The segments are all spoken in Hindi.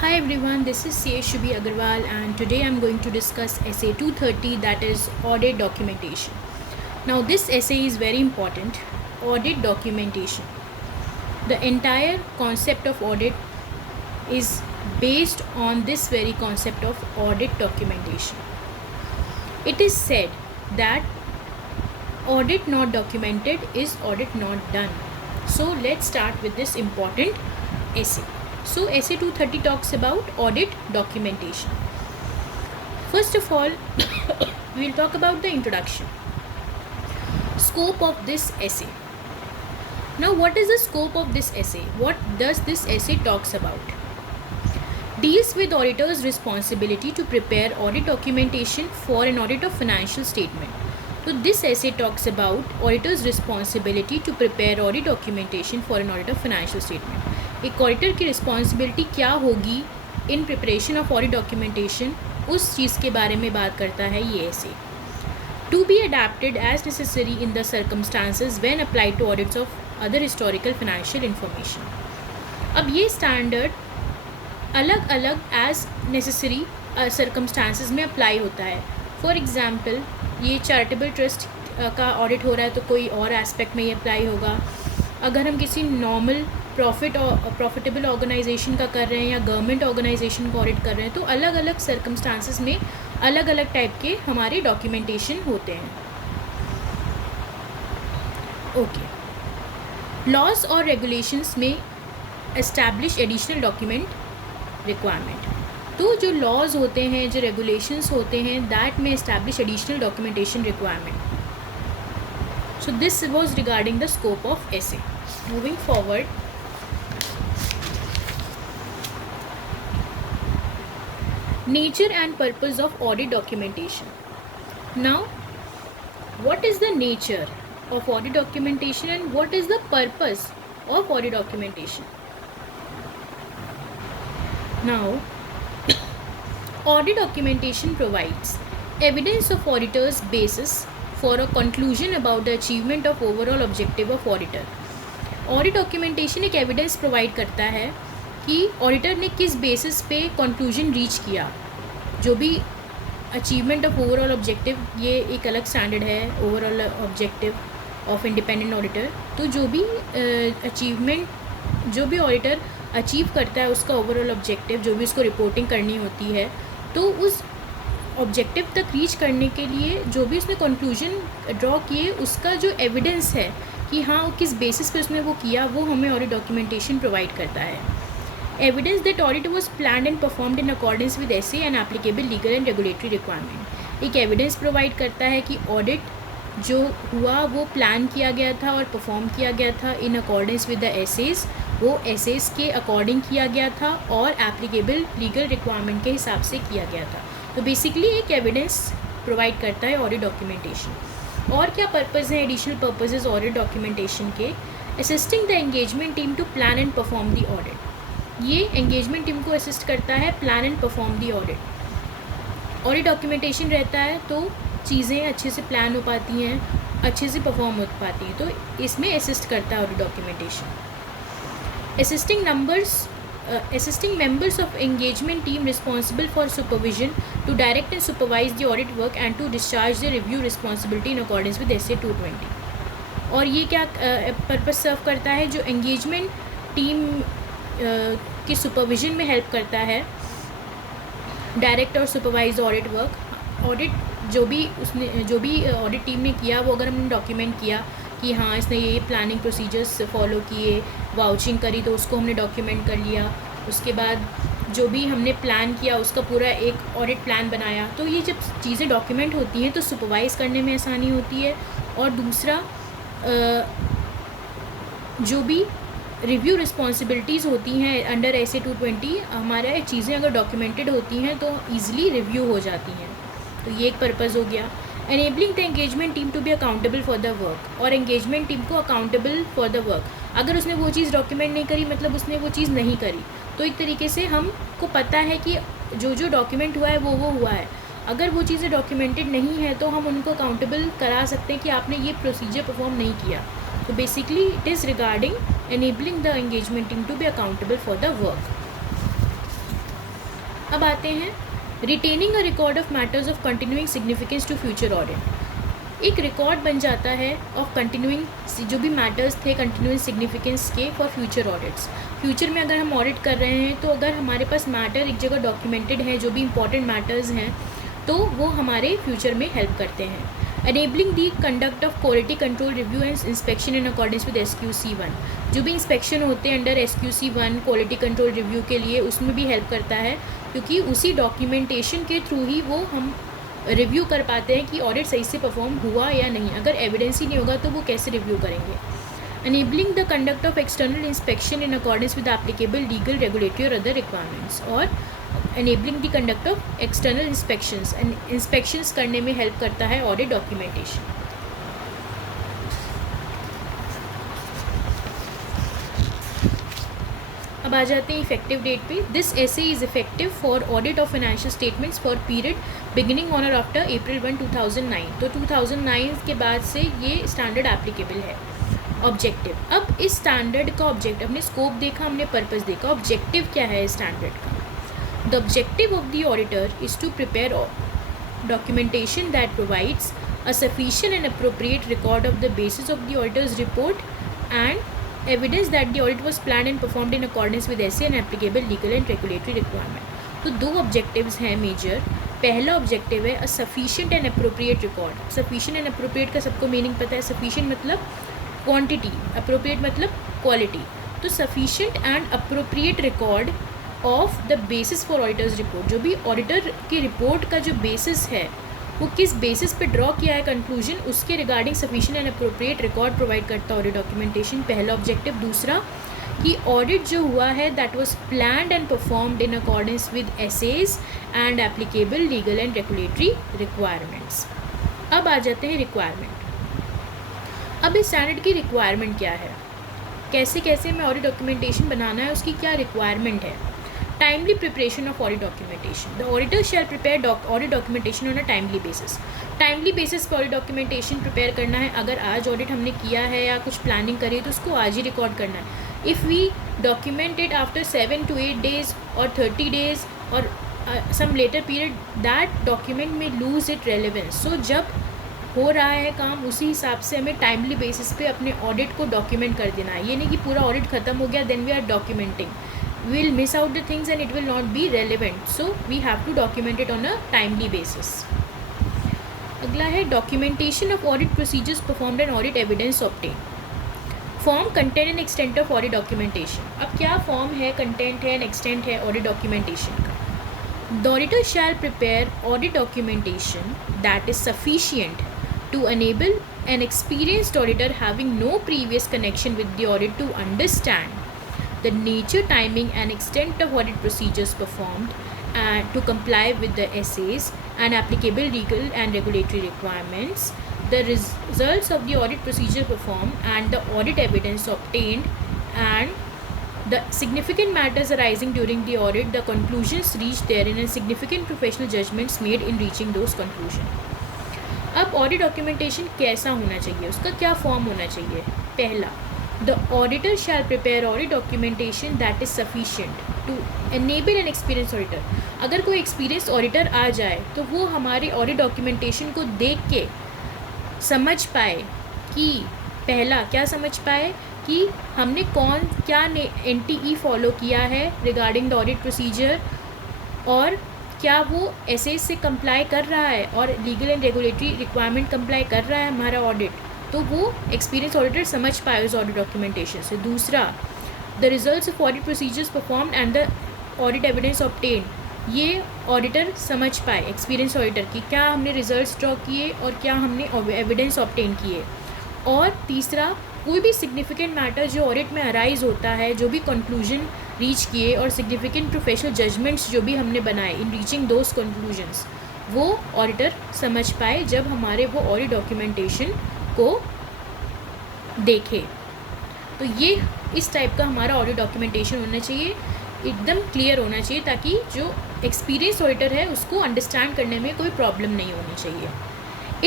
Hi everyone, this is CA Shubhi Agarwal and today I'm going to discuss essay 230, that is audit documentation. Now this essay is very important, audit documentation. The entire concept of audit is based on this very concept of audit documentation. It is said that audit not documented is audit not done. So let's start with this important essay. So essay 230 talks about audit documentation. First of all, we will talk about the introduction. Scope of this essay. Now what is the scope of this essay? What does this essay talks about? Deals with auditor's responsibility to prepare audit documentation for an audit of financial statement. So this essay talks about auditor's responsibility to prepare audit documentation for an audit of financial statement. एक ऑडिटर की रिस्पॉन्सिबिलिटी क्या होगी in preparation of audit documentation, उस चीज़ के बारे में बात करता है ये ऐसे. To be adapted as necessary in the circumstances when applied to audits of other historical financial information. अब ये स्टैंडर्ड अलग अलग एज नेसेसरी सर्कमस्टांसेस में अप्लाई होता है. फॉर एग्ज़ाम्पल, ये चैरिटेबल ट्रस्ट का ऑडिट हो रहा है तो कोई और एस्पेक्ट में ये अप्लाई होगा. अगर हम किसी नॉर्मल प्रॉफिटेबल ऑर्गेनाइजेशन का कर रहे हैं या गवर्नमेंट ऑर्गेनाइजेशन का ऑडिट कर रहे हैं तो अलग अलग सर्कमस्टांसेस में अलग अलग टाइप के हमारे डॉक्यूमेंटेशन होते हैं. ओके, लॉज और रेगुलेशंस में एस्टैब्लिश एडिशनल डॉक्यूमेंट रिक्वायरमेंट. तो जो लॉज होते हैं, जो रेगुलेशंस होते हैं, दैट में establish additional documentation requirement. So this was regarding the scope of essay. Moving forward, nature and purpose of audit documentation. Now, what is the nature of audit documentation and what is the purpose of audit documentation? Now, audit documentation provides evidence of auditor's basis for a conclusion about the achievement of overall objective of auditor. Audit documentation एक एविडेंस प्रोवाइड करता है कि ऑडिटर ने किस बेसिस पे कंक्लूजन रीच किया. जो भी अचीवमेंट ऑफ ओवरऑल ऑब्जेक्टिव, ये एक अलग स्टैंडर्ड है, overall objective of independent auditor. तो जो भी अचीवमेंट, जो भी ऑडिटर अचीव करता है उसका ओवरऑल ऑब्जेक्टिव, जो भी उसको रिपोर्टिंग करनी होती है, तो उस ऑब्जेक्टिव तक रीच करने के लिए जो भी उसने कंक्लूजन ड्रॉ किए उसका जो एविडेंस है कि हाँ किस बेसिस पे उसने वो किया, वो हमें ऑडिट डॉक्यूमेंटेशन प्रोवाइड करता है. Evidence that audit was planned and performed in accordance with essay and applicable legal and regulatory requirement. एक एविडेंस प्रोवाइड करता है कि ऑडिट जो हुआ वो प्लान किया गया था और परफॉर्म किया गया था in accordance with the SAs, वो एसेस के अकॉर्डिंग किया गया था और एप्लीकेबल लीगल रिक्वायरमेंट के हिसाब से किया गया था. तो बेसिकली एक एविडेंस प्रोवाइड करता है ऑडिट डॉक्यूमेंटेशन. और क्या पर्पज़ है एडिशनल पर्पसेस ऑडिट डॉक्यूमेंटेशन के? Assisting the engagement team to plan and perform the audit. ये एंगेजमेंट टीम को असिस्ट करता है plan and perform the audit. Audit documentation रहता है तो चीज़ें अच्छे से प्लान हो पाती हैं, अच्छे से परफॉर्म हो पाती हैं, तो इसमें असिस्ट करता है audit documentation. Assisting members of engagement team responsible for supervision to direct and supervise the audit work and to discharge the review responsibility in accordance with SA 220. और ये क्या पर्पस सर्व करता है? जो एंगेजमेंट टीम के सुपरविजन में हेल्प करता है, डायरेक्ट और सुपरवाइज ऑडिट वर्क. ऑडिट जो भी ऑडिट टीम ने किया वो अगर हमने डॉक्यूमेंट किया कि हाँ इसने ये प्लानिंग प्रोसीजर्स फॉलो किए, वाउचिंग करी, तो उसको हमने डॉक्यूमेंट कर लिया. उसके बाद जो भी हमने प्लान किया उसका पूरा एक ऑडिट प्लान बनाया. तो ये जब चीज़ें डॉक्यूमेंट होती हैं तो सुपरवाइज़ करने में आसानी होती है. और दूसरा, जो भी रिव्यू रिस्पॉन्सिबिलिटीज़ होती हैं अंडर एसे 220, हमारा चीज़ें अगर डॉक्यूमेंटेड होती हैं तो ईज़िली रिव्यू हो जाती हैं. तो ये एक पर्पज़ हो गया. Enabling the engagement team to be accountable for the work. और एंगेजमेंट टीम को अकाउंटेबल फॉर द वर्क, अगर उसने वो चीज़ डॉक्यूमेंट नहीं करी मतलब उसने वो चीज़ नहीं करी, तो एक तरीके से हमको पता है कि जो डॉक्यूमेंट हुआ है वो हुआ है. अगर वो चीज़ें डॉक्यूमेंटेड नहीं है तो हम उनको अकाउंटेबल करा सकते हैं कि आपने ये प्रोसीजर परफॉर्म नहीं किया. तो basically it is regarding enabling the engagement team to be accountable for the work. अब आते हैं retaining a record of matters of continuing significance to future audit. एक रिकॉर्ड बन जाता है ऑफ कंटिन्यूइंग जो भी मैटर्स थे कंटिन्यूइंग सिग्निफिकेंस के फॉर फ्यूचर ऑडिट्स। फ्यूचर में अगर हम ऑडिट कर रहे हैं तो अगर हमारे पास मैटर एक जगह डॉक्यूमेंटेड है, जो भी इंपॉर्टेंट मैटर्स हैं, तो वो हमारे फ्यूचर में हेल्प करते हैं। Enabling the conduct of quality control review and inspection in accordance with SQC1। जो भी इंस्पेक्शन होते हैं under SQC1 quality control review के लिए, उसमें भी हेल्प करता है, क्योंकि उसी डॉक्यूमेंटेशन के थ्रू ही वो हम रिव्यू कर पाते हैं कि ऑडिट सही से परफॉर्म हुआ या नहीं। अगर एविडेंस ही नहीं होगा तो वो कैसे रिव्यू करेंगे। enabling the conduct of external inspection in accordance with applicable legal, regulatory or other requirements, और enabling the conduct of external inspections, and inspections करने में help करता है audit documentation। अब आ जाते हैं इफेक्टिव डेट पे। This essay is effective for audit of financial statements for period beginning on और आफ्टर April 1, 2009। तो 2009 के बाद से ये स्टैंडर्ड एप्लीकेबल है। ऑब्जेक्टिव, अब इस स्टैंडर्ड का ऑब्जेक्टिव, हमने स्कोप देखा, हमने पर्पस देखा, ऑब्जेक्टिव क्या है स्टैंडर्ड का। The objective of the auditor is to prepare documentation that provides a sufficient and appropriate record of the basis of the auditor's report and evidence that the audit was planned and performed in accordance with essay and applicable legal and regulatory requirement। तो दो ऑब्जेक्टिव्स हैं मेजर। पहला ऑब्जेक्टिव है a sufficient and appropriate record। sufficient and appropriate का सबको मीनिंग पता है। sufficient मतलब क्वांटिटी, appropriate मतलब क्वालिटी। तो sufficient and appropriate record of the basis for auditor's report। जो भी ऑडिटर की रिपोर्ट का जो बेसिस है, वो किस बेसिस पे ड्रॉ किया है कंक्लूजन, उसके regarding sufficient and appropriate record provide करता है ऑडिट डॉक्यूमेंटेशन। पहला ऑब्जेक्टिव। दूसरा कि ऑडिट जो हुआ है that was planned and performed in accordance with SAs and applicable legal and regulatory requirements. अब आ जाते हैं रिक्वायरमेंट। अब इस स्टैंडर्ड की रिक्वायरमेंट क्या है, कैसे कैसे हमें ऑडिट डॉक्यूमेंटेशन बनाना है, उसकी क्या रिक्वायरमेंट है। Timely preparation of audit documentation. The auditor shall prepare audit documentation on a timely basis. Timely basis पर audit documentation prepare करना है। अगर आज audit हमने किया है या कुछ planning करी है तो उसको आज ही record करना है। If we document it after 7 to 8 days or 30 days or some later period, that document may lose its relevance. So जब हो रहा है काम उसी हिसाब से हमें टाइमली बेसिस पे अपने ऑडिट को डॉक्यूमेंट कर देना है। ये नहीं कि पूरा ऑडिट ख़त्म हो गया then we are documenting, we will miss out the things and it will not be relevant, so we have to document it on a timely basis। अगला है documentation of audit procedures performed and audit evidence obtained। form, content and extent of audit documentation। अब क्या form है, content है and extent है audit documentation का। The auditor shall prepare audit documentation that is sufficient to enable an experienced auditor having no previous connection with the audit to understand the nature, timing and extent of audit procedures performed and to comply with the essays and applicable legal and regulatory requirements, the results of the audit procedure performed and the audit evidence obtained and the significant matters arising during the audit, the conclusions reached therein and significant professional judgments made in reaching those conclusions। अब ऑडिट डॉक्यूमेंटेशन कैसा होना चाहिए, उसका क्या फॉर्म होना चाहिए। पहला, The auditor shall prepare audit documentation that is sufficient to enable an experienced auditor। अगर कोई experienced auditor आ जाए तो वो हमारे audit documentation को देख के समझ पाए कि पहला क्या समझ पाए कि हमने कौन क्या NTE फॉलो किया है रिगार्डिंग द ऑडिट प्रोसीजर, और क्या वो एसेज से कंप्लाई कर रहा है और legal and regulatory requirement comply कर रहा है हमारा ऑडिट, तो वो एक्सपीरियंस ऑडिटर समझ पाए उस ऑडिट डॉक्यूमेंटेशन से। दूसरा, the results of audit procedures performed and the audit evidence obtain, ये ऑडिटर समझ पाए एक्सपीरियंस ऑडिटर की क्या हमने रिजल्ट्स ड्रॉ किए और क्या हमने एविडेंस ऑब्टेन किए। और तीसरा, कोई भी सिग्निफिकेंट मैटर जो ऑडिट में अराइज होता है, जो भी कंक्लूजन रीच किए और सिग्निफिकेंट प्रोफेशनल जजमेंट्स जो भी हमने बनाए इन रीचिंग दोज कंक्लूजन्स, वो ऑडिटर समझ पाए जब हमारे वो ऑडिट डॉक्यूमेंटेशन को देखे। तो ये इस टाइप का हमारा ऑडिट डॉक्यूमेंटेशन होना चाहिए, एकदम क्लियर होना चाहिए, ताकि जो एक्सपीरियंस ऑडिटर है उसको अंडरस्टैंड करने में कोई प्रॉब्लम नहीं होनी चाहिए।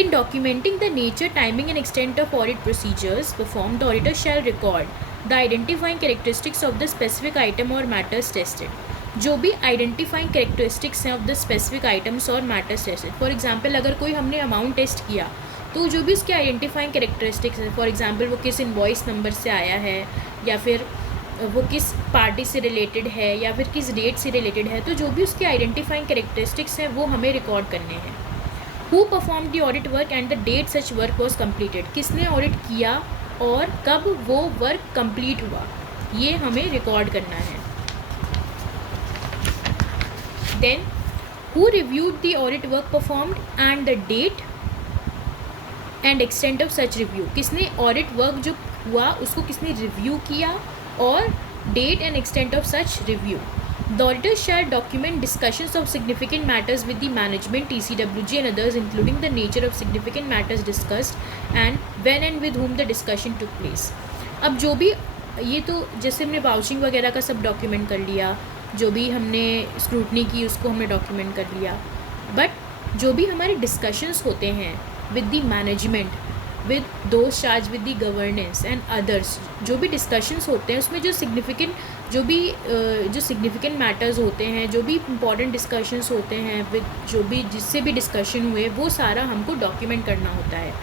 In documenting the nature, timing and extent of audit procedures perform the auditor shall record the identifying characteristics of the specific item और मैटर्स टेस्टेड। जो भी आइडेंटिफाइंग कैरेक्टरिस्टिक्स हैं ऑफ द स्पेसिफिक आइटम्स और मैटर्स टेस्टेड। फॉर एग्जांपल अगर कोई हमने अमाउंट टेस्ट किया तो जो भी उसके आइडेंटिफाइंग कैरेक्टरिस्टिक्स हैं, फॉर एग्जांपल वो किस इनवॉइस नंबर से आया है, या फिर वो किस पार्टी से रिलेटेड है, या फिर किस डेट से रिलेटेड है, तो जो भी उसके आइडेंटिफाइंग कैरेक्टरिस्टिक्स हैं वो हमें रिकॉर्ड करने हैं। Who perform the audit work and the date such work was completed, किसने ऑडिट किया और कब वो वर्क कंप्लीट हुआ, ये हमें रिकॉर्ड करना है। Then who reviewed the audit work performed and the date and extent of such review, किसने ऑडिट वर्क जो हुआ उसको किसने रिव्यू किया और date and extent of such review. The auditor shall document discussions of significant matters with the management, TCWG and others including the nature of significant matters discussed and when and with whom the discussion took place. अब जो भी ये तो जैसे हमने वाउचिंग वगैरह का सब डॉक्यूमेंट कर लिया, जो भी हमने स्क्रूटनी की उसको हमने डॉक्यूमेंट कर लिया, बट जो भी हमारे डिस्कशंस होते हैं with the management, with those charge with the governance and others, जो भी डिस्कशंस होते हैं उसमें जो सिग्निफिकेंट मैटर्स होते हैं, जो भी इंपॉर्टेंट डिस्कशंस होते हैं विद जो भी जिससे भी डिस्कशन हुए, वो सारा हमको डॉक्यूमेंट करना होता है।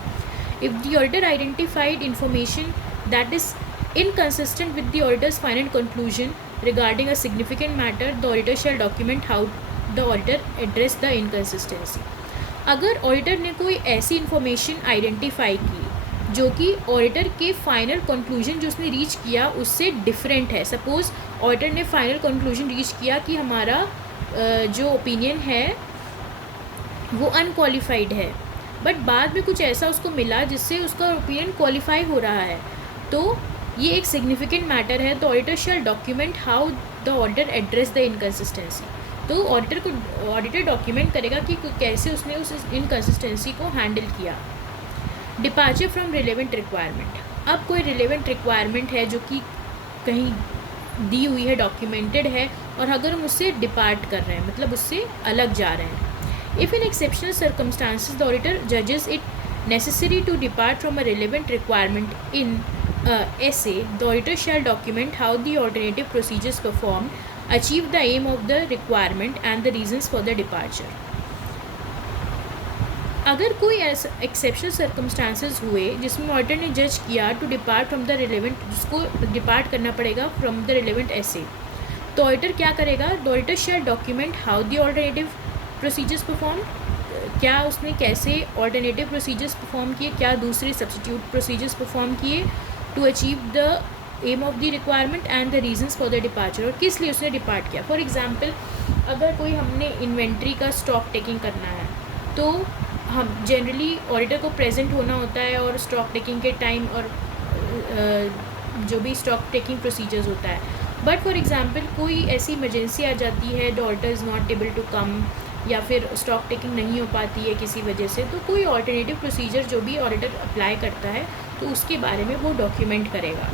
If the auditor identified information that is inconsistent with the auditor's final conclusion regarding a significant matter, the auditor shall document how the auditor addressed the inconsistency। अगर ऑडिटर ने कोई ऐसी इंफॉर्मेशन आइडेंटिफाई की जो कि ऑडिटर के फाइनल कंक्लूजन जो उसने रीच किया उससे डिफरेंट है, सपोज़ ऑडिटर ने फाइनल कंक्लूजन रीच किया कि हमारा जो ओपिनियन है वो अनक्वालिफाइड है, बट बाद में कुछ ऐसा उसको मिला जिससे उसका ओपिनियन क्वालिफाई हो रहा है, तो ये एक सिग्निफिकेंट मैटर है। तो auditor shall document how the auditor address the inconsistency, तो ऑडिटर डॉक्यूमेंट करेगा कि कैसे उसने उस इनकन्सिस्टेंसी को हैंडल किया। डिपार्चर फ्रॉम रिलेवेंट रिक्वायरमेंट, अब कोई रिलेवेंट रिक्वायरमेंट है जो कि कहीं दी हुई है, डॉक्यूमेंटेड है, और अगर हम उससे डिपार्ट कर रहे हैं मतलब उससे अलग जा रहे हैं। If in exceptional circumstances the auditor जजेस it necessary to depart from a relevant requirement in essay, the auditor shall document how the alternative procedures performed achieve the aim of the requirement and the reasons for the departure। अगर कोई एक्सेप्शनल सर्कमस्टांसेस हुए जिसमें ऑडिटर ने जज किया to depart from the relevant, जिसको डिपार्ट करना पड़ेगा फ्रॉम द रिलेवेंट एसे, तो ऑडिटर क्या करेगा, the auditor shall document how the alternative procedures perform, क्या उसने कैसे ऑल्टरनेटिव प्रोसीजर्स परफॉर्म किए, क्या दूसरे सब्सटीट्यूट प्रोसीजर्स परफॉर्म किए to achieve the aim of the requirement and the reasons for the departure, और किस लिए उसने डिपार्ट किया। फॉर एग्जांपल अगर कोई हमने इन्वेंट्री का स्टॉक टेकिंग करना है तो हम जनरली ऑडिटर को प्रेजेंट होना होता है और स्टॉक टेकिंग के टाइम और जो भी स्टॉक टेकिंग प्रोसीजर्स होता है, बट फॉर एग्जांपल कोई ऐसी इमरजेंसी आ जाती है, the auditor is not able to come, या फिर स्टॉक टेकिंग नहीं हो पाती है किसी वजह से, तो कोई ऑल्टरनेटिव प्रोसीजर जो भी ऑडिटर अप्लाई करता है तो उसके बारे में वो डॉक्यूमेंट करेगा।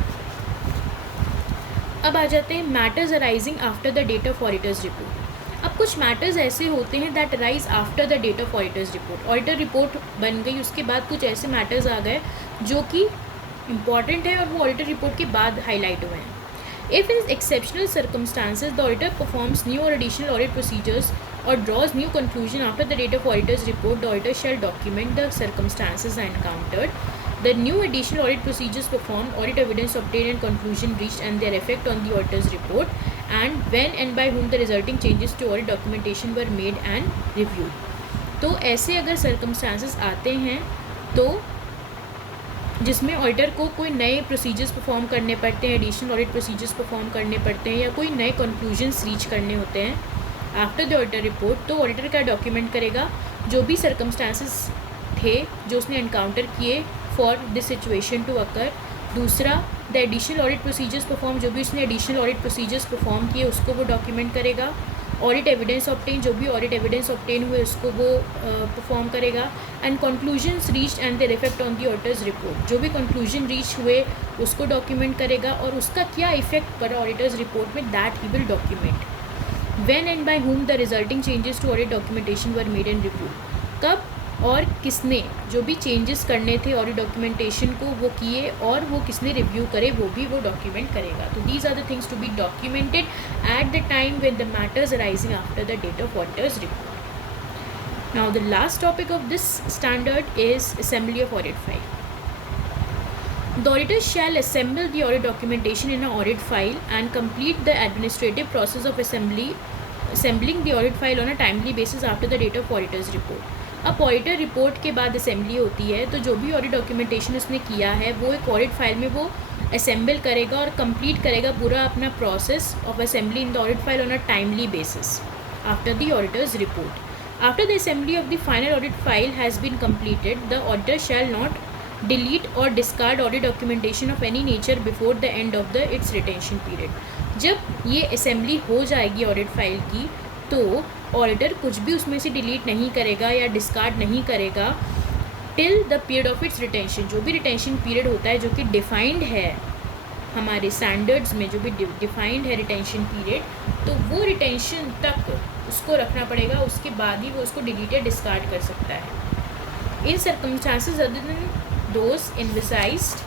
अब आ जाते हैं matters arising after the date of auditor's report. अब कुछ मैटर्स ऐसे होते हैं that arise after the date of auditor's report, auditor report बन गई उसके बाद कुछ ऐसे मैटर्स आ गए जो कि इम्पॉर्टेंट है और वो ऑडिटर रिपोर्ट के बाद हाईलाइट हुए हैं। If in exceptional circumstances the auditor performs new or additional audit procedures or draws new conclusion after the date of auditor's report, the auditor shall document the circumstances encountered, the new additional audit procedures performed, audit evidence obtained and conclusion reached and their effect on the auditor's report, and when and by whom the resulting changes to audit documentation were made and reviewed। तो ऐसे अगर circumstances आते हैं तो जिसमें ऑडिटर को कोई नए प्रोसीजर्स परफॉर्म करने पड़ते हैं, एडिशनल ऑडिट प्रोसीजर्स परफॉर्म करने पड़ते हैं, या कोई नए कंक्लूजन्स रीच करने होते हैं आफ्टर द ऑडिटर रिपोर्ट, तो ऑडिटर क्या डॉक्यूमेंट करेगा, जो भी सर्कमस्टांसेस थे जो उसने एनकाउंटर किए for this situation to occur. दूसरा, the additional audit procedures perform, जो भी उसने एडिशनल ऑडिट प्रोसीजर्स परफॉर्म किए उसको वो डॉक्यूमेंट करेगा। ऑडिट एविडेंस ऑब्टेन, जो भी ऑडिट एविडेंस ऑब्टेन हुए उसको वो परफॉर्म करेगा। And conclusions reached and their effect on the auditor's report, जो भी कंक्लूजन रीच हुए उसको डॉक्यूमेंट करेगा और उसका क्या इफेक्ट पड़ा ऑडिटर्स रिपोर्ट में, that he will document. When and by whom the resulting changes to audit documentation were made and review, कब और किसने जो भी चेंजेस करने थे ऑडिट डॉक्यूमेंटेशन को वो किए, और वो किसने रिव्यू करे वो भी वो डॉक्यूमेंट करेगा. तो these are the things to be documented at the time when the matters arising after the date of auditor's report. Now the last topic of this standard is assembly of audit file. The auditor shall assemble the audit documentation in an audit file and complete the administrative process of assembling the audit file on a timely basis after the date of auditor's report. अब ऑडिटर रिपोर्ट के बाद असेंबली होती है, तो जो भी ऑडिट डॉक्यूमेंटेशन उसने किया है वो एक ऑडिट फाइल में वो असेंबल करेगा और कंप्लीट करेगा पूरा अपना process of assembly in the audit file on a timely basis after the auditor's report. After the assembly of the final audit file has been completed, the auditor shall not delete or discard audit documentation of any nature before the end of its retention period. जब ये असेंबली हो जाएगी ऑडिट फाइल की, तो ऑडिटर कुछ भी उसमें से डिलीट नहीं करेगा या डिस्कार्ड नहीं करेगा till the period of its retention. जो भी रिटेंशन पीरियड होता है जो कि डिफाइंड है हमारे स्टैंडर्ड्स में, जो भी डिफाइंड है रिटेंशन पीरियड, तो वो रिटेंशन तक उसको रखना पड़ेगा. उसके बाद ही वो उसको डिलीट या डिस्कार्ड कर सकता है. In circumstances other than those envisaged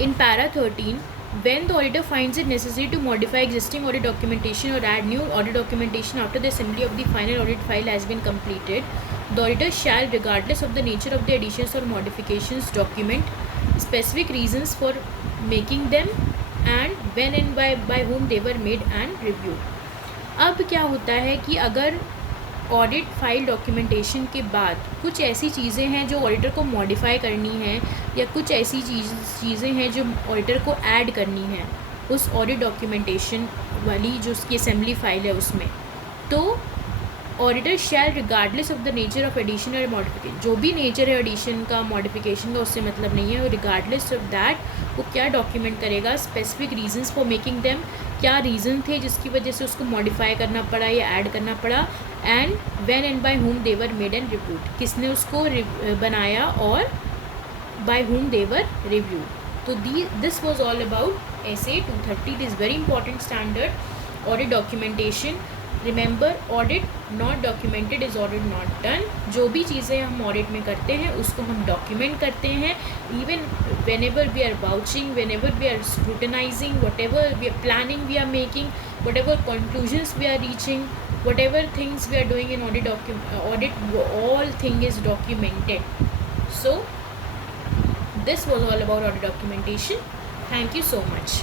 in para 13, when the auditor finds it necessary to modify existing audit documentation or add new audit documentation after the assembly of the final audit file has been completed, the auditor shall, regardless of the nature of the additions or modifications, document specific reasons for making them and when and by whom they were made and reviewed. अब क्या होता है कि अगर ऑडिट फाइल डॉक्यूमेंटेशन के बाद कुछ ऐसी चीज़ें हैं जो ऑडिटर को मॉडिफाई करनी है, या कुछ ऐसी चीज़ें हैं जो ऑडिटर को ऐड करनी है उस ऑडिट डॉक्यूमेंटेशन वाली जो उसकी असेंबली फाइल है उसमें, तो auditor shall regardless of the nature of addition और मॉडिफिकेशन, जो भी नेचर है एडिशन का मॉडिफिकेशन का उससे मतलब नहीं है, और रिगार्डलेस ऑफ दैट वो क्या डॉक्यूमेंट करेगा, specific reasons for making them, क्या रीज़न थे जिसकी वजह से उसको मॉडिफाई करना पड़ा या ऐड करना पड़ा, and when and by whom they were made and reviewed, किसने उसको बनाया और by whom they were reviewed. तो this was all about SA 230. It is very important standard audit documentation. Remember, audit not documented is audit not done. जो भी चीज़ें हम ऑडिट में करते हैं उसको हम डॉक्यूमेंट करते हैं. Even whenever we are vouching, whenever we are scrutinising, whatever we are planning, we are making, whatever conclusions we are reaching, whatever things we are doing in audit, all thing is documented. So this was all about audit documentation. Thank you so much.